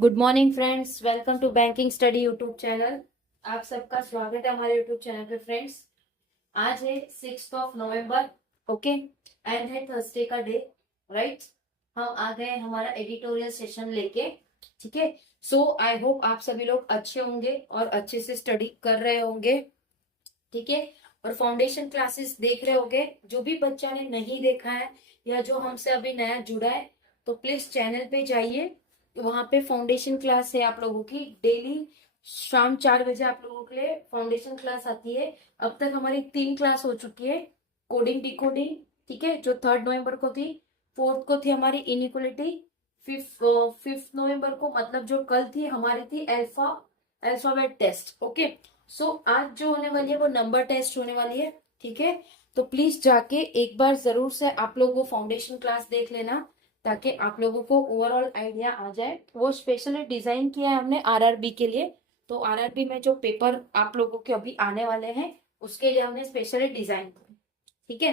Good morning friends, welcome to banking study YouTube channel. आप सबका स्वागत है हमारे यूट्यूब चैनल पे फ्रेंड्स। आज है 6 नवंबर। ओके, एंड है थर्सडे का डे, राइट। हम आ गए हमारा एडिटोरियल सेशन लेके। ठीक है, सो आई होप आप सभी लोग अच्छे होंगे और अच्छे से स्टडी कर रहे होंगे। ठीक है, और फाउंडेशन क्लासेस देख रहे होंगे। जो भी बच्चा ने नहीं देखा है या जो हमसे अभी नया जुड़ा है, तो प्लीज चैनल पे जाइए। वहां पे फाउंडेशन क्लास है आप लोगों की डेली शाम 4 बजे आप लोगों के लिए फाउंडेशन क्लास आती है। अब तक हमारी 3 क्लास हो चुकी है। कोडिंग डिकोडिंग, ठीक है, जो 3 नवंबर को थी। 4th को थी हमारी इनइक्वलिटी। 5th नवंबर को मतलब जो कल थी हमारी थी अल्फाबेट टेस्ट। ओके, सो आज जो होने वाली है वो नंबर टेस्ट होने वाली है। ठीक है, तो प्लीज जाके एक बार जरूर से आप लोग वो फाउंडेशन क्लास देख लेना, ताकि आप लोगों को ओवरऑल आइडिया आ जाए। वो स्पेशली डिजाइन किया है हमने आरआरबी के लिए। तो आरआरबी में जो पेपर आप लोगों के अभी आने वाले हैं, उसके लिए हमने स्पेशली डिजाइन किया। ठीक है,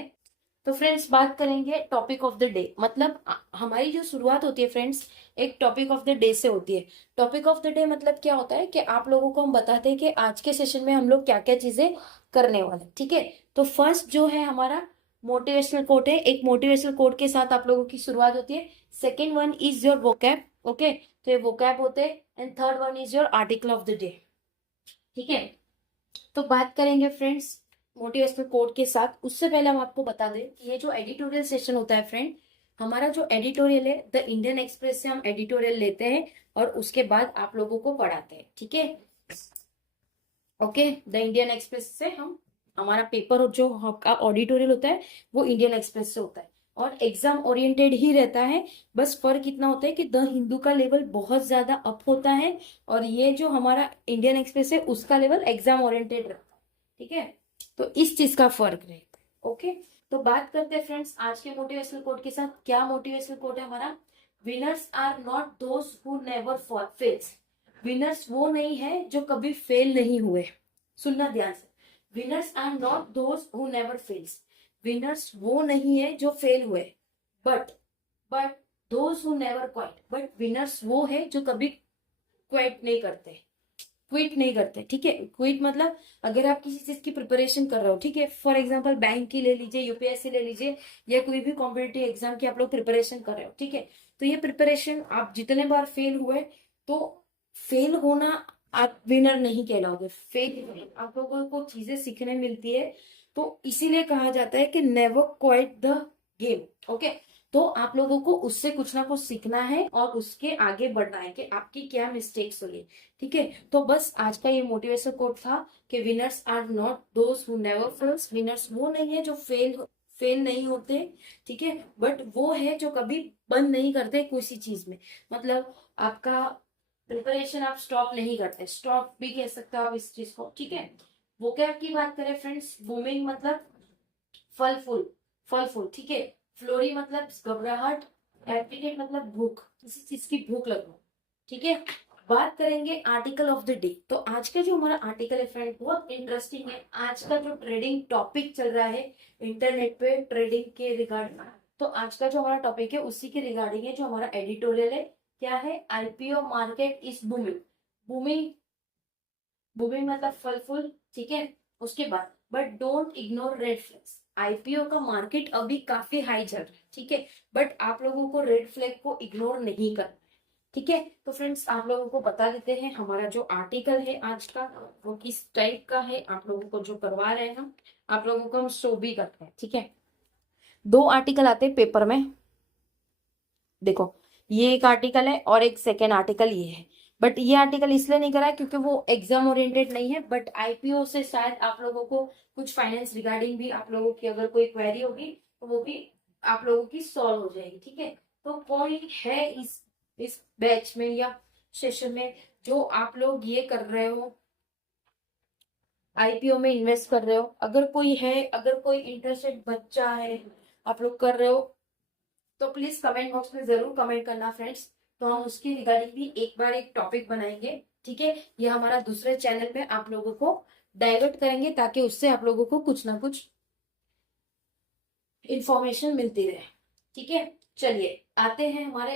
तो फ्रेंड्स बात करेंगे टॉपिक ऑफ द डे। मतलब हमारी जो शुरुआत होती है फ्रेंड्स, एक टॉपिक ऑफ द डे से होती है। टॉपिक ऑफ द डे मतलब क्या होता है कि आप लोगों को हम बताते हैं कि आज के सेशन में हम लोग क्या क्या चीजें करने वाले हैं। ठीक है, तो फर्स्ट जो है हमारा मोटिवेशनल कोट है। एक मोटिवेशनल कोट के साथ आप लोगों की शुरुआत होती है। Second one is your vocab. Okay, तो ये वोकैब होते हैं। And third one is your article of the day. ठीक है, तो बात करेंगे फ्रेंड्स मोटिवेशनल कोट के साथ। उससे पहले हम आपको बता दें कि ये जो एडिटोरियल सेशन होता है फ्रेंड, हमारा जो एडिटोरियल है द इंडियन एक्सप्रेस से हम एडिटोरियल लेते हैं और उसके बाद आप लोगों को पढ़ाते हैं। ठीक है, ओके, द इंडियन एक्सप्रेस से हम हमारा पेपर और जो आपका ऑडिटोरियल होता है वो इंडियन एक्सप्रेस से होता है और एग्जाम ओरिएंटेड ही रहता है। बस फर्क इतना होता है कि द हिंदू का लेवल बहुत ज्यादा अप होता है और ये जो हमारा इंडियन एक्सप्रेस है उसका लेवल एग्जाम ओरिएंटेड रहता है। ठीक है, तो इस चीज का फर्क रहता है। ओके, तो बात करते हैं फ्रेंड्स आज के मोटिवेशनल कोट के साथ। क्या मोटिवेशनल कोट है हमारा? Winners are not those who never fails. Winners वो नहीं है जो कभी फेल नहीं हुए। सुनना ध्यान से, winners are not those who never fails. Winners वो नहीं है जो फेल हुए, but but those who never quit. But winners वो है जो कभी क्वाइट नहीं करते, क्विट नहीं करते। ठीक है, क्विट मतलब अगर आप किसी चीज की प्रिपरेशन कर रहे हो, ठीक है, फॉर एग्जांपल बैंक की ले लीजिए, यूपीएससी ले लीजिए, या कोई भी कॉम्पिटेटिव एग्जाम की आप लोग प्रिपरेशन कर रहे हो। ठीक है, तो ये प्रिपरेशन आप जितने बार फेल हुए, तो फेल होना आप विनर नहीं कहलाओगे। फेल आप लोगों को चीजें सीखने मिलती है, तो इसीलिए कहा जाता है कि never quite the game. Okay, तो आप लोगों को उससे कुछ ना कुछ सीखना है और उसके आगे बढ़ना है कि आपकी क्या मिस्टेक्स हुई। ठीक है, तो बस आज का ये मोटिवेशन कोट था कि winners are not those who never fails. Winners वो नहीं है जो फेल नहीं होते, ठीक है, बट वो है जो कभी बंद नहीं करते किसी चीज में। मतलब आपका प्रिपरेशन आप स्टॉप नहीं करते, स्टॉप भी कह सकते हो आप इस चीज को। ठीक है, वो क्या की बात करें फ्रेंड्स, बूमिंग मतलब फल फूल, फल फूल। ठीक है, फ्लोरी मतलब घबराहट, एपिटेट मतलब भूख, किसी चीज की भूख लगना। ठीक है, बात करेंगे आर्टिकल ऑफ द डे। तो आज का जो हमारा आर्टिकल है फ्रेंड बहुत इंटरेस्टिंग है। आज का जो ट्रेडिंग टॉपिक चल रहा है इंटरनेट पे ट्रेडिंग के रिगार्डिंग, तो आज का जो हमारा टॉपिक है उसी के रिगार्डिंग है जो हमारा एडिटोरियल है। क्या है? IPO market is booming. Booming, booming मतलब फल फूल। ठीक है, उसके बाद but don't ignore red flags. IPO का मार्केट अभी काफी हाई चल रहा है, ठीक है, बट आप लोगों को रेड फ्लैग को इग्नोर नहीं करना है। ठीक है, तो फ्रेंड्स आप लोगों को बता देते हैं हमारा जो आर्टिकल है आज का वो किस टाइप का है। आप लोगों को जो करवा रहे हैं हम, आप लोगों को हम शो भी करते हैं। ठीक है, 2 आर्टिकल आते हैं पेपर में। देखो, ये एक आर्टिकल है और एक सेकेंड आर्टिकल ये है। बट ये आर्टिकल इसलिए नहीं करा है क्योंकि वो एग्जाम ओरिएंटेड नहीं है, बट आईपीओ से शायद आप लोगों को कुछ फाइनेंस रिगार्डिंग भी आप लोगों की अगर कोई क्वेरी होगी तो वो भी आप लोगों की सॉल्व हो जाएगी। ठीक है, तो कोई है इस बैच में या सेशन में जो आप लोग ये कर रहे हो, आईपीओ में इन्वेस्ट कर रहे हो, अगर कोई है, अगर कोई इंटरेस्टेड बच्चा है, आप लोग कर रहे हो, तो प्लीज कमेंट बॉक्स में जरूर कमेंट करना फ्रेंड्स। तो हम उसकी रिगार्डिंग भी एक बार एक टॉपिक बनाएंगे। ठीक है, ये हमारा दूसरे चैनल में आप लोगों को डाइवर्ट करेंगे ताकि उससे आप लोगों को कुछ ना कुछ इंफॉर्मेशन मिलती रहे। ठीक है, चलिए आते हैं हमारे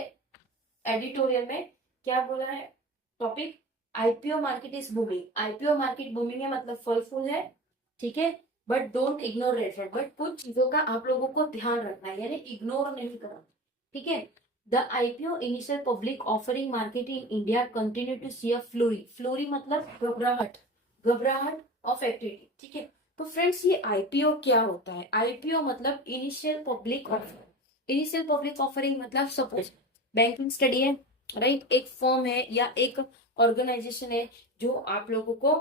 एडिटोरियल में। क्या बोला है topic, IPO market is booming. IPO market booming है मतलब फल फूल है, ठीक है, but don't ignore it, but कुछ चीजों का आप लोगों को ध्यान रखना है, यानी इग्नोर नहीं करना, ठीक है। The IPO initial public offering market in India continue to see a flurry, flurry मतलब घबराहट, घबराहट ऑफ एक्टिविटी, ठीक है। तो फ्रेंड्स ये आईपीओ क्या होता है, आईपीओ मतलब initial public offering, initial public offering मतलब सपोज बैंकिंग स्टडी है, राइट, एक फर्म है या एक ऑर्गेनाइजेशन है जो आप लोगों को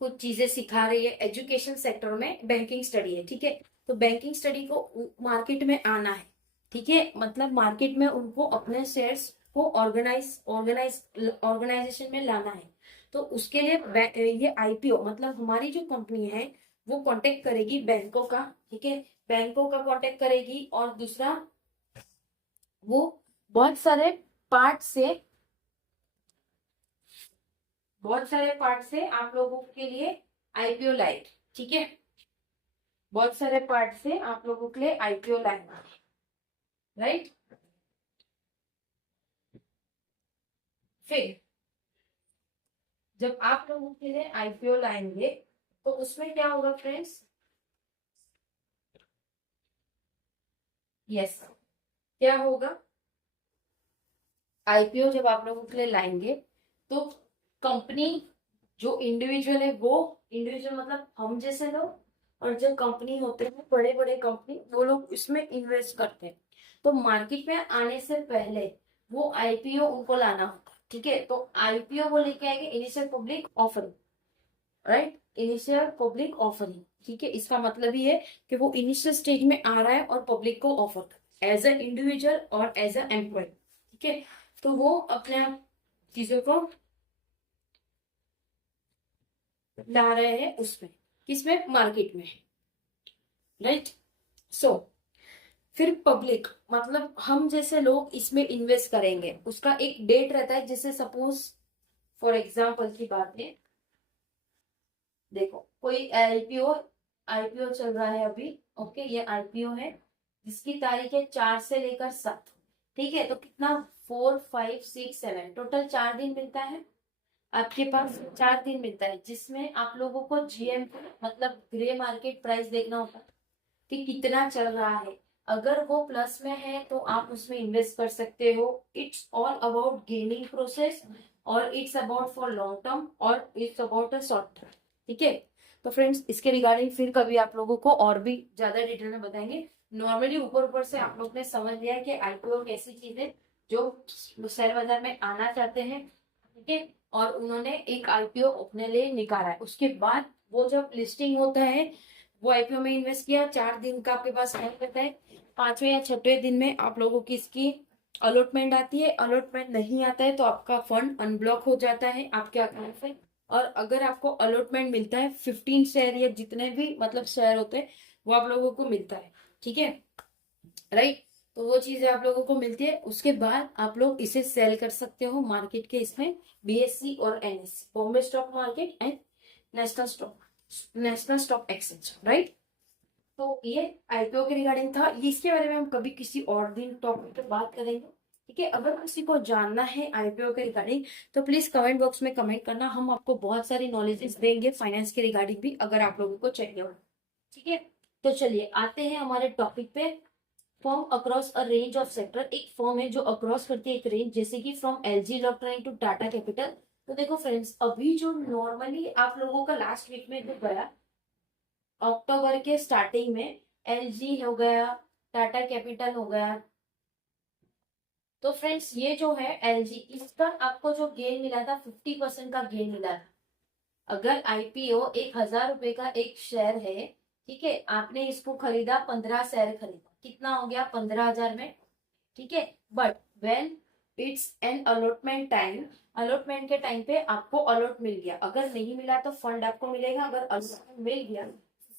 कुछ चीजें सिखा रही है, एजुकेशन सेक्टर में बैंकिंग स्टडी है, ठीक है। तो बैंकिंग स्टडी को मार्केट में आना है, ठीक है, मतलब मार्केट में उनको अपने शेयर्स को ऑर्गेनाइजेशन में लाना है। तो उसके लिए ये आईपीओ मतलब हमारी जो कंपनी है वो कांटेक्ट करेगी बैंकों का, ठीक है, बैंकों का कांटेक्ट करेगी, और दूसरा वो बहुत सारे पार्ट से, बहुत सारे पार्ट से आप लोगों के लिए आईपीओ लाएगी, ठीक है, बहुत सारे पार्ट से आप लोगों के लिए आईपीओ लाएगा, राइट। फिर जब आप लोगों के लिए आईपीओ लाएंगे तो उसमें क्या होगा फ्रेंड्स, यस, क्या होगा, आईपीओ जब आप लोगों के लिए लाएंगे तो कंपनी, जो इंडिविजुअल है वो, इंडिविजुअल मतलब हम जैसे लोग, और जो कंपनी होते हैं बड़े बड़े कंपनी, वो लोग इसमें इन्वेस्ट करते हैं। तो मार्केट में आने से पहले वो आईपीओ उनको लाना होता है, ठीक है। तो आईपीओ वो लेके आएंगे, initial public offering, right, initial public offering, ठीक है। इसका मतलब ये है कि वो इनिशियल स्टेज में आ रहा है और पब्लिक को ऑफर एज अ इंडिविजुअल और एज अ एम्प्लॉय, ठीक है। तो वो अपने चीजों को ला रहे हैं उसमें, किसमें, मार्केट में, राइट। सो फिर पब्लिक मतलब हम जैसे लोग इसमें इन्वेस्ट करेंगे, उसका एक डेट रहता है, जैसे सपोज फॉर एग्जाम्पल की बात है, देखो कोई आईपीओ, आईपीओ चल रहा है अभी, ओके, ये आईपीओ है जिसकी तारीख है 4 से लेकर 7, ठीक है। तो कितना, 4, 5, 6, 7, टोटल 4 दिन मिलता है आपके पास, 4 दिन मिलता है, जिसमें आप लोगों को जीएम मतलब ग्रे मार्केट प्राइस देखना होता है कि कितना चल रहा है। अगर वो प्लस में है तो आप उसमें इन्वेस्ट कर सकते हो, it's all about gaining process, और it's about for long term, और it's about a short term, ठीक है। तो फ्रेंड्स इसके रिगार्डिंग फिर कभी आप लोगों को और भी ज्यादा डिटेल में बताएंगे। नॉर्मली ऊपर ऊपर से आप लोग ने समझ लिया कि आईपीओ एक ऐसी चीज है जो शेयर बाजार में आना चाहते हैं, ठीक है, और उन्होंने एक आईपीओ अपने लिए निकाला है। उसके बाद वो जब लिस्टिंग होता है, वो आईपीओ में इन्वेस्ट किया, 4 दिन का आपके पास टाइम रहता है, 5वें या 6वें दिन में आप लोगों की इसकी अलॉटमेंट आती है। अलॉटमेंट नहीं आता है तो आपका फंड अनब्लॉक हो जाता है आपके अकाउंट से, और अगर आपको अलॉटमेंट मिलता है 15 शेयर या जितने भी मतलब शेयर होते हैं वो आप लोगों को मिलता है, ठीक है, राइट। तो वो चीजें आप लोगों को मिलती है, उसके बाद आप लोग इसे सेल कर सकते हो मार्केट के, इसमें बीएससी और NSC, Bombay stock market and national stock, national stock exchange, right. तो ये आईपीओ के रिगार्डिंग था, इसके बारे में हम कभी किसी और दिन टॉपिक पे बात करेंगे, ठीक है। अगर किसी को जानना है आईपीओ के रिगार्डिंग तो प्लीज कमेंट बॉक्स में कमेंट करना, हम आपको बहुत सारी नॉलेजेस देंगे फाइनेंस के रिगार्डिंग भी, अगर आप लोगों को चाहिए हो, ठीक है। तो चलिए आते हैं हमारे टॉपिक पे। Form across a range of sector, एक फॉर्म है जो अक्रॉस करती है एक रेंज, जैसे कि from LG electronic to Tata Capital. तो देखो फ्रेंड्स, अभी जो नॉर्मली आप लोगों का लास्ट वीक में जो गया अक्टूबर के स्टार्टिंग में, एलजी हो गया, टाटा कैपिटल हो गया, तो फ्रेंड्स ये जो है एलजी, इसका आपको जो गेन मिला था 50% का गेन मिला था। अगर आईपीओ 1,000 रुपए का एक शेयर है, ठीक है, आपने इसको खरीदा, 15 शेयर खरीदा, कितना हो गया, 15,000 में, ठीक है। But when it's an allotment time, allotment के टाइम पे आपको अलॉट मिल गया, अगर नहीं मिला तो फंड आपको मिलेगा, अगर अलॉटमेंट मिल गया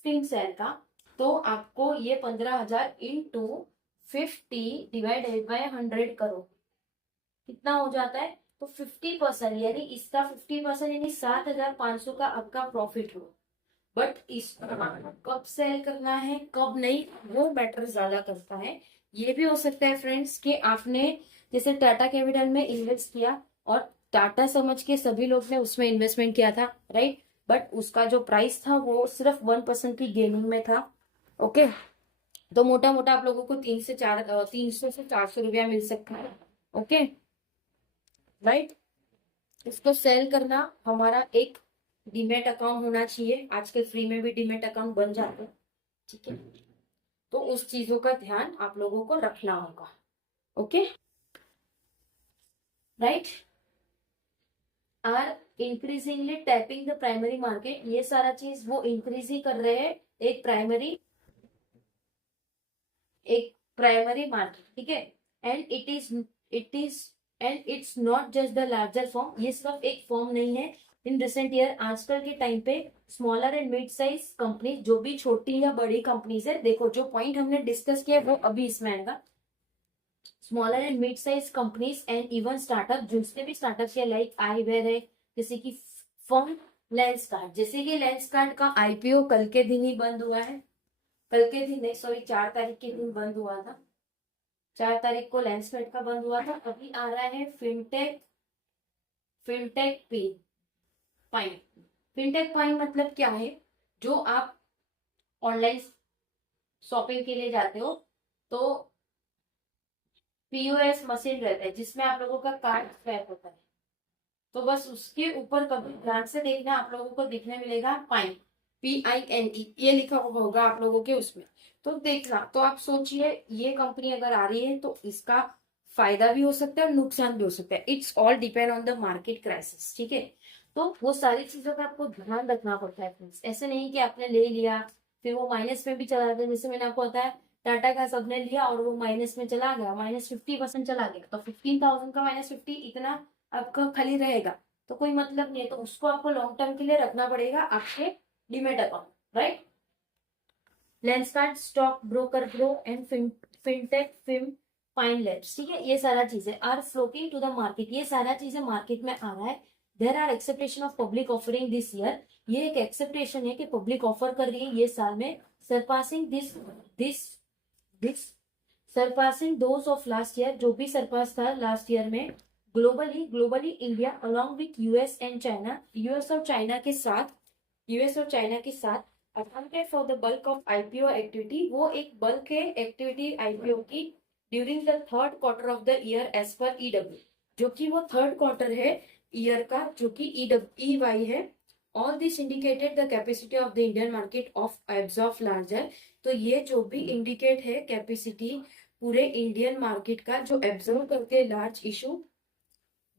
15 शेयर का तो आपको ये 15,000 इंटू 50 डिवाइडेड बाय 100 करो, कितना हो जाता है, तो 50%, यानी इसका 50% यानी 7,500 का आपका प्रॉफिट हो। बट इस कब सेल करना है कब नहीं, वो मैटर ज्यादा करता है। ये भी हो सकता है फ्रेंड्स कि आपने जैसे टाटा कैपिटल में इन्वेस्ट किया और टाटा समझ के सभी लोग ने उसमें इन्वेस्टमेंट किया था, राइट, बट उसका जो प्राइस था वो सिर्फ 1% की गेनिंग में था। ओके, तो मोटा मोटा आप लोगों को 300 से 400 रुपया मिल सकता है। ओके, राइट, इसको सेल करना हमारा एक डीमेट अकाउंट होना चाहिए। आजकल फ्री में भी डीमेट अकाउंट बन जाते हैं, ठीक है, तो उस चीजों का ध्यान आप लोगों को रखना होगा। Okay, right, are increasingly tapping the primary market, ये सारा चीज वो इंक्रीज ही कर रहे हैं एक प्राइमरी मार्केट, ठीक है, and it is and it's not just the larger form, ये सिर्फ एक फॉर्म नहीं है। इन रिसेंट ईयर, आजकल के टाइम पे smaller and mid size company, जो भी छोटी या बड़ी कंपनीज है, देखो जो पॉइंट हमने डिस्कस किया वो अभी इसमें आएगा। Smaller and mid size companies and even startup, जिसने भी स्टार्टअप किया, लाइक आईवेयर है, जैसे कि फर्म लेंसकार्ट, जैसे कि लेंसकार्ट का आईपीओ कल के दिन ही बंद हुआ है, कल के दिन नहीं, सॉरी 4 तारीख के दिन बंद हुआ था, 4 तारीख को लेंसकार्ट का बंद हुआ था। अभी आ रहा है fintech fintech pine. Fintech pine मतलब क्या है, जो आप ऑनलाइन शॉपिंग के लिए जाते हो तो पीओएस मशीन रहता है जिसमें आप लोगों का कार्ड स्वैप होता है, तो बस उसके ऊपर कभी ध्यान से देखना, आप लोगों को दिखने मिलेगा पाइन, PINE, ये लिखा हुआ होगा आप लोगों के उसमें, तो देखना। तो आप सोचिए ये कंपनी अगर आ रही है तो इसका फायदा भी हो सकता है और नुकसान भी हो सकता है, it's all depend on the market crisis, ठीक है। तो वो सारी चीजों का आपको ध्यान रखना पड़ता है फ्रेंड्स, ऐसे नहीं कि आपने ले लिया फिर वो माइनस में भी चला जाता है। जैसे मैंने आपको बताया टाटा का सबने लिया और वो माइनस में चला गया, -50% चला गया, तो 15,000 का -50 इतना आपका खाली रहेगा, तो कोई मतलब नहीं है, तो उसको आपको लॉन्ग टर्म के लिए रखना पड़ेगा आपके demat account, right. Lenskart stock broker Groww and fintech फिम फाइन लैब्स, ठीक है, ये सारा चीजें are floating to the market, ये सारा चीजें मार्केट में आ रहा है। There are expectation of public offering this year, ये एक एक्सेप्टेशन है कि पब्लिक ऑफर कर रही है ये साल में, surpassing this this surpassing those of last year, जो भी सरपास था लास्ट ईयर में। Globally India along with US and China, US और चाइना के साथ accounted for the bulk of IPO activity, वो एक बल्क है एक्टिविटी आईपीओ की during the third quarter of the year as per EW, जो कि वो थर्ड क्वार्टर है ईयर का, जो कि EY है। All this indicated the capacity of the Indian market of absorb larger, तो ये जो भी इंडिकेट है कैपेसिटी पूरे इंडियन मार्केट का जो एब्जॉर्व करते हैं large issue.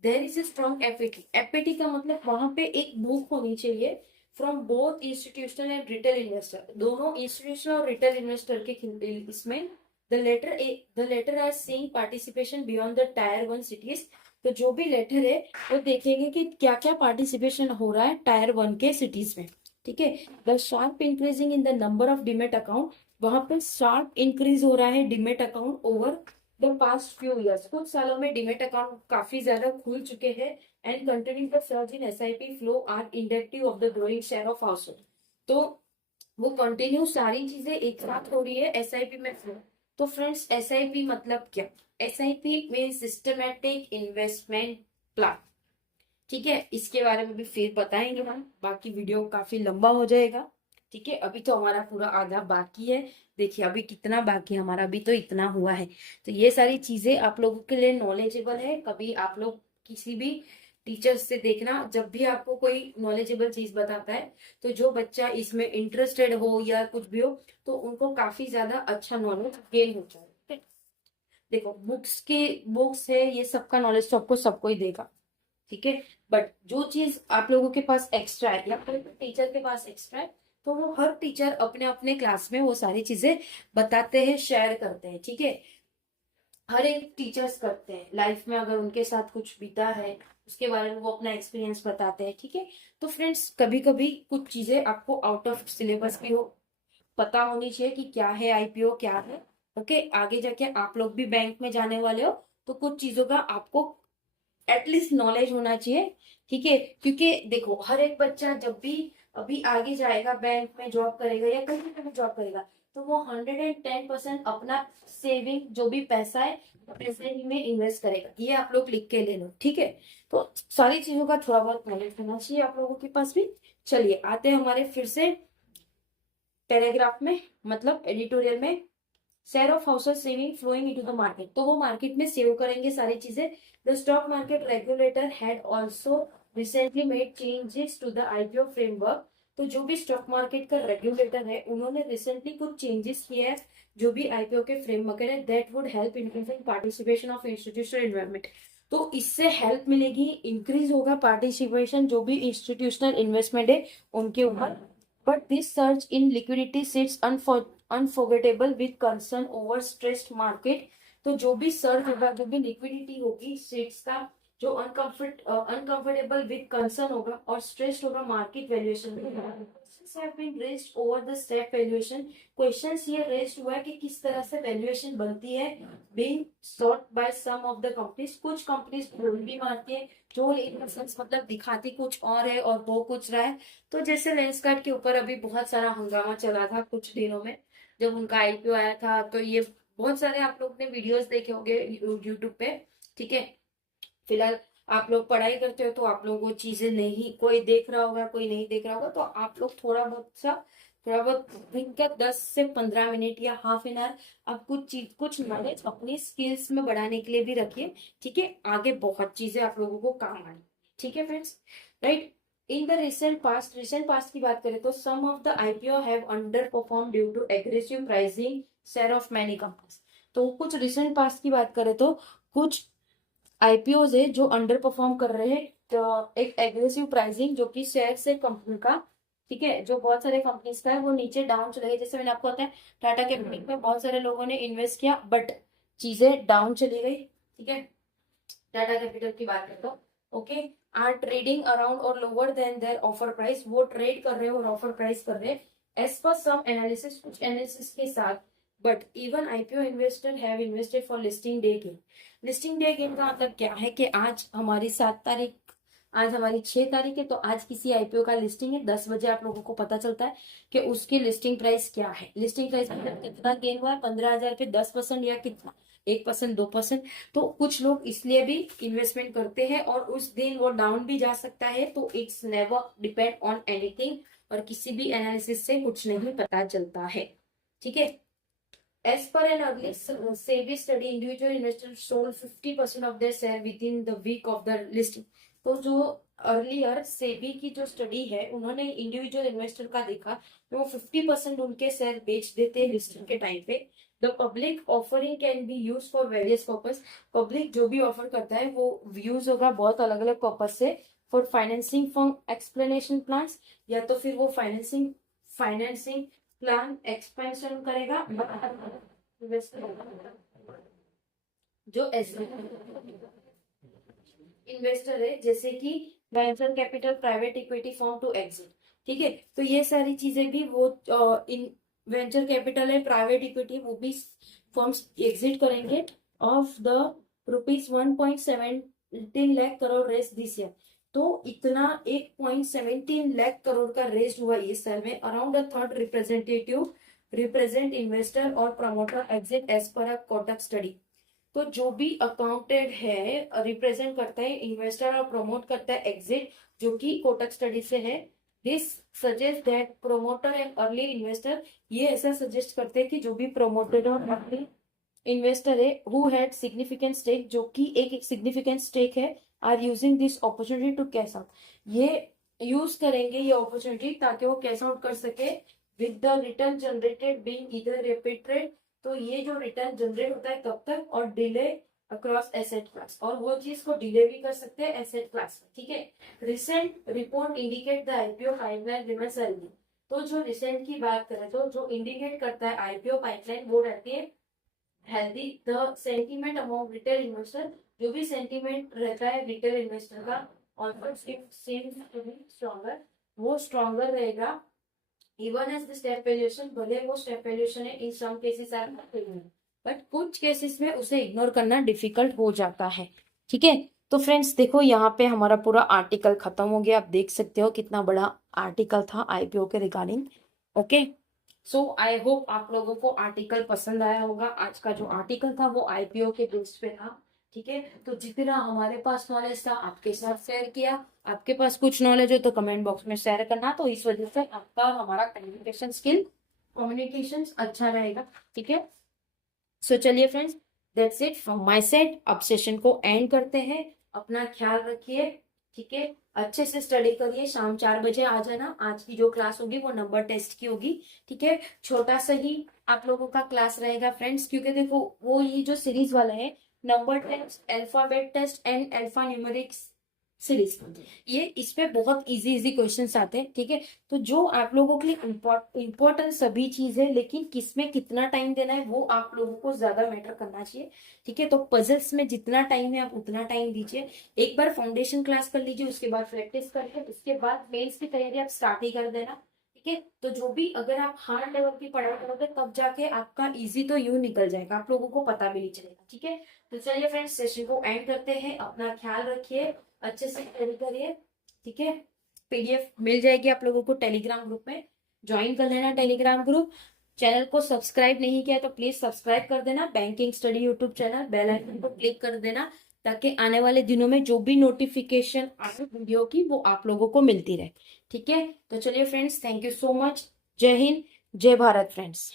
There is a strong appetite का मतलब वहां पे एक भूख होनी चाहिए from both institutional and retail investor, दोनों इंस्टीट्यूशनल और रिटेल इन्वेस्टर के इसमें the latter are seeing participation beyond the tier 1 cities, तो जो भी लेटर है वो देखेंगे कि क्या क्या पार्टिसिपेशन हो रहा है टायर 1 के सिटीज में, ठीक है। The sharp increasing in the number of demat account, वहां पे शार्प इंक्रीज हो रहा है demat account over the past few years, कुछ सालों में डीमेट अकाउंट काफी ज्यादा खुल चुके हैं and continuing the surge in SIP flow are indicative of the growing share of household, तो वो कंटिन्यू सारी चीजें एक साथ हो रही है एसआईपी में फ्लो। तो फ्रेंड्स एसआईपी मतलब क्या, SIP mean systematic investment plan, ठीक है, इसके बारे में भी फिर बताएंगे हम, बाकी वीडियो काफी लंबा हो जाएगा, ठीक है। अभी तो हमारा पूरा आधा बाकी है, देखिए अभी कितना बाकी है हमारा, अभी तो इतना हुआ है, तो ये सारी चीजें आप लोगों के लिए नॉलेजेबल है। कभी आप लोग किसी भी टीचर्स से देखना, जब भी आपको कोई नॉलेजेबल चीज बताता है तो जो बच्चा इसमें इंटरेस्टेड हो या कुछ भी हो तो उनको काफी ज्यादा अच्छा नॉलेज गेन होता है। देखो बुक्स है, ये सबका नॉलेज तो आपको सबको ही देगा, ठीक है, बट जो चीज आप लोगों के पास एक्स्ट्रा है या फिर टीचर के पास एक्स्ट्रा है, तो वो हर टीचर अपने अपने क्लास में वो सारी चीजें बताते हैं, शेयर करते हैं, ठीक है। हर एक टीचर्स करते हैं लाइफ में, अगर उनके साथ कुछ बीता है उसके बारे में वो अपना एक्सपीरियंस बताते हैं, ठीक है। तो फ्रेंड्स कभी कभी कुछ चीजें आपको आउट ऑफ सिलेबस भी हो पता होनी चाहिए कि क्या है आईपीओ क्या है, ओके। आगे जाके आप लोग भी बैंक में जाने वाले हो तो कुछ चीजों का आपको एटलीस्ट नॉलेज होना चाहिए, ठीक है, क्योंकि देखो हर एक बच्चा जब भी अभी आगे जाएगा बैंक में जॉब करेगा या कहीं पे भी जॉब करेगा तो वो 110% अपना सेविंग जो भी पैसा है प्रेजेंट में इन्वेस्ट करेगा, ये आप लोग लिख के ले लो, ठीक है। तो सारी चीजों का थोड़ा बहुत नॉलेज होना चाहिए आप लोगों के पास भी। चलिए आते हैं हमारे फिर से पैराग्राफ में, मतलब एडिटोरियल में। Share of houses saving flowing into the market, तो वो मार्केट में सेव करेंगे सारी चीजें। The stock market regulator had also recently made changes to the IPO framework, तो जो भी स्टॉक मार्केट का रेगुलेटर है उन्होंने रिसेंटली कुछ चेंजेस किए हैं जो भी आईपीओ के फ्रेमवर्क है, that would help increasing participation of institutional investment. तो इससे हेल्प मिलेगी, इंक्रीज होगा पार्टिसिपेशन जो भी इंस्टीट्यूशनल इन्वेस्टमेंट है उनके ऊपर। But this search in liquidity sits unforgettable with concern over stressed market, तो जो भी सर्च होगा, जो भी लिक्विडिटी होगी सीट्स का, जो अनकंफर्टेबल विद कंसर्न होगा और स्ट्रेस्ड होगा market valuation have been raised over the step valuation, questions ये रेस्ड हुआ है कि किस तरह से वैल्यूएशन बनती है being sought by some of the companies। कुछ कंपनीज भी मारती है जो मतलब दिखाती कुछ और है और वो कुछ रहा है। तो जैसे लेंसकार्ट के ऊपर अभी बहुत सारा हंगामा चला था कुछ दिनों में, जब उनका आईपीओ आया था, तो ये बहुत सारे आप लोग ने वीडियोस देखे होंगे यूट्यूब पे, ठीक है। फिलहाल आप लोग पढ़ाई करते हो तो आप लोगों को चीजें नहीं, कोई देख रहा होगा कोई नहीं देख रहा होगा, तो आप लोग थोड़ा बहुत दिन का 10 से 15 मिनट या हाफ एन आवर आप कुछ नॉलेज अपनी स्किल्स में बढ़ाने के लिए भी रखिए, ठीक है। आगे बहुत चीजें आप लोगों को काम आए, ठीक है friends, right. In the recent past की बात करें तो some of the IPO have under perform due to aggressive pricing share of many companies, तो कुछ रिसेंट पास्ट की बात करें तो कुछ आईपीओ है जो अंडर परफॉर्म कर रहे हैं, तो एक एग्रेसिव प्राइसिंग जो कि शेयर से कंपनी का, ठीक है, जो बहुत सारे कंपनीज का है वो नीचे डाउन चले गए। जैसे मैंने आपको बताया टाटा कैपिटल में बहुत सारे लोगों ने इन्वेस्ट किया बट चीजें डाउन चली गई, ठीक है। टाटा कैपिटल की बात करता हूँ, ओके। आर ट्रेडिंग अराउंड और lower than their offer price, वो ट्रेड कर रहे हैं और ऑफर प्राइस कर रहे हैं एज पर सम एनालिसिस, कुछ एनालिसिस के साथ। But even IPO investor have invested for listing day gain. Listing day gain का मतलब क्या है कि आज हमारी 7 तारीख, आज हमारी 6 तारीख है, तो आज किसी आईपीओ का लिस्टिंग है, 10 बजे आप लोगों को पता चलता है कि उसकी लिस्टिंग प्राइस क्या है। लिस्टिंग प्राइस मतलब कितना गेन हुआ है, 15,000 पे 10% या कितना, 1% 2%। तो कुछ लोग इसलिए भी इन्वेस्टमेंट करते हैं और उस दिन वो डाउन भी जा सकता है, तो it's never depend on anything, और किसी भी एनालिसिस से कुछ नहीं पता चलता है, ठीक है। As per an early SEBI study, individual investors sold 50% of their share within the week of the listing. तो जो अर्लियर सेबी की जो स्टडी है उन्होंने इंडिविजुअल इन्वेस्टर का देखा तो वो 50% उनके शेयर बेच देते हैं लिस्टिंग के टाइम पे। The public offering can be use for various purpose, public जो भी ऑफर करता है वो यूज होगा बहुत अलग अलग पर्पज से। For financing for explanation plans, या तो फिर वो फाइनेंसिंग प्लान एक्सपेंशन करेगा। जो इन्वेस्टर है जैसे कि venture capital, private equity form to exit, ठीक है। तो ये सारी चीजें भी वो इन वेंचर कैपिटल है, प्राइवेट इक्विटी, वो भी फॉर्म्स एग्जिट करेंगे of the ₹1.17 lakh crore raise this year. तो इतना 1.17 लाख करोड़ का रेस हुआ इस साल में। Around a third representative represent investor और प्रमोटर एग्जिट एज पर अ कोटक स्टडी। तो जो भी अकाउंटेड है रिप्रेजेंट करता है इन्वेस्टर और प्रमोट करता है एग्जिट, जो कि कोटक स्टडी से है। This suggest that promoter and early investor, ये ऐसा सजेस्ट करते हैं कि जो भी प्रोमोटर और अर्ली इन्वेस्टर है हु हैड सिग्निफिकेंट स्टेक, जो कि एक सिग्निफिकेंट स्टेक है, are using this opportunity to cash out, ये यूज करेंगे ये अपॉर्चुनिटी ताकि वो कैश आउट कर सके with the return generated being either repeated. तो ये जो रिटर्न जनरेट होता है कब तक, और डिले अक्रॉस एसेट क्लास, और वो चीज को डिले भी कर सकते हैं एसेट क्लास में, ठीक है। Recent report indicate the IPO pipeline remains healthy, तो जो रिसेंट की बात करें तो जो इंडिकेट करता है आईपीओ पाइपलाइन वो रहती है healthy. The sentiment among retail investor, जो भी सेंटीमेंट रहता है रिटेल इन्वेस्टर का also seems to be stronger, वो स्ट्रॉन्गर रहेगा। Even as the step valuation, भले वो स्टेप वैल्यूएशन है, in some cases are but कुछ केसेस में उसे इग्नोर करना डिफिकल्ट हो जाता है, ठीक है। तो फ्रेंड्स देखो यहाँ पे हमारा पूरा आर्टिकल खत्म हो गया, आप देख सकते हो कितना बड़ा आर्टिकल था आईपीओ के regarding, okay. So I hope आप लोगों को आर्टिकल पसंद आया होगा। आज का जो आर्टिकल था वो आईपीओ के बेस पे था। ठीक है, तो जितना हमारे पास नॉलेज था आपके साथ शेयर किया। आपके पास कुछ नॉलेज हो तो कमेंट बॉक्स में शेयर करना, तो इस वजह से आपका हमारा कम्युनिकेशन अच्छा रहेगा। ठीक है, सो चलिए friends, that's it from my side. अब सेशन को एंड करते हैं। अपना ख्याल रखिए। ठीक है, अच्छे से स्टडी करिए। शाम 4 बजे आ जाना। आज की जो क्लास होगी वो नंबर टेस्ट की होगी। ठीक है, छोटा सा ही आप लोगों का क्लास रहेगा फ्रेंड्स, क्योंकि देखो वो ये जो सीरीज वाला है, number test, alphabet test and alpha numerics series, ये इस पे बहुत इजी इजी क्वेश्चंस आते हैं। ठीक है, तो जो आप लोगों के लिए इम्पोर्टेंट सभी चीज है, लेकिन किसमें कितना टाइम देना है वो आप लोगों को ज्यादा मैटर करना चाहिए। ठीक है, तो पजल्स में जितना टाइम है आप उतना टाइम दीजिए। एक बार फाउंडेशन क्लास कर लीजिए, उसके बाद प्रैक्टिस करिए, उसके बाद मेंस की तैयारी आप स्टार्ट ही कर देना। ठीक है, तो जो भी अगर आप हार्ड लेवल की पढ़ाई करोगे तब जाके आपका इजी तो यूं निकल जाएगा, आप लोगों को पता भी नहीं चलेगा। ठीक है, तो चलिए फ्रेंड्स, सेशन को एंड करते हैं। अपना ख्याल रखिए, अच्छे से स्टडी करिए। ठीक है, पीडीएफ मिल जाएगी आप लोगों को टेलीग्राम ग्रुप में, ज्वाइन कर लेना टेलीग्राम ग्रुप। चैनल को सब्सक्राइब नहीं किया तो प्लीज सब्सक्राइब कर देना, banking study YouTube channel, bell icon को क्लिक कर देना, ताकि आने वाले दिनों में जो भी नोटिफिकेशन आए वीडियो की वो आप लोगों को मिलती रहे। ठीक है, तो चलिए friends, thank you so much. जय हिंद, जय भारत फ्रेंड्स।